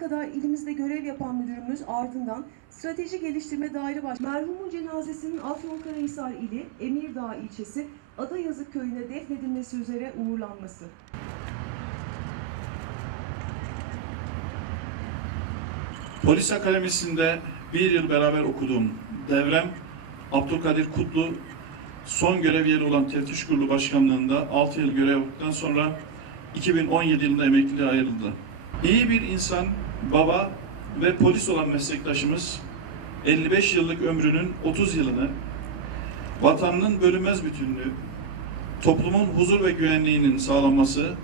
kadar ilimizde görev yapan müdürümüz ardından Strateji Geliştirme Daire Baş merhumun cenazesinin Afyonkarahisar ili Emirdağ ilçesi Adayazık köyüne defnedilmesi üzere uğurlanması. Polis Akademisi'nde bir yıl beraber okuduğum devrem Abdülkadir Kutlu son görev yeri olan Teftiş Kurulu Başkanlığı'nda 6 yıl görev yaptıktan sonra 2017 yılında emekliliğe ayrıldı. İyi bir insan, baba ve polis olan meslektaşımız 55 yıllık ömrünün 30 yılını vatanının bölünmez bütünlüğü, toplumun huzur ve güvenliğinin sağlanması,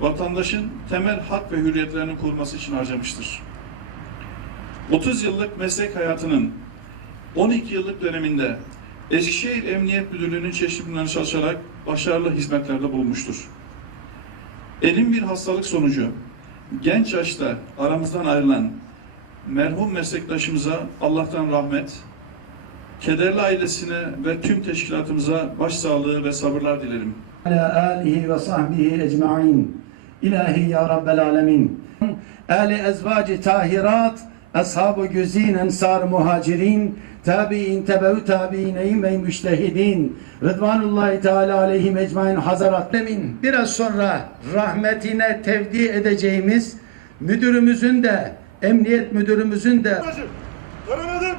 vatandaşın temel hak ve hürriyetlerini koruması için harcamıştır. 30 yıllık meslek hayatının 12 yıllık döneminde Eskişehir Emniyet Müdürlüğü'nün çeşitli birimlerinde çalışarak başarılı hizmetlerde bulunmuştur. Elin bir hastalık sonucu genç yaşta aramızdan ayrılan merhum meslektaşımıza Allah'tan rahmet, kederli ailesine ve tüm teşkilatımıza başsağlığı ve sabırlar dilerim. Ala alihi ve sahbihi ecma'in. İlahi ya Rabbel alemin. Ali ezvacı tahirat ashab-ı güzin, ensar muhacirin, tabi'in, tebevü tabi'in, eyyime müştehidin, Rıdvanullahi Teala aleyhim ecmain hazarat. Demin biraz sonra rahmetine tevdi edeceğimiz müdürümüzün de, emniyet müdürümüzün de... Kıramadım.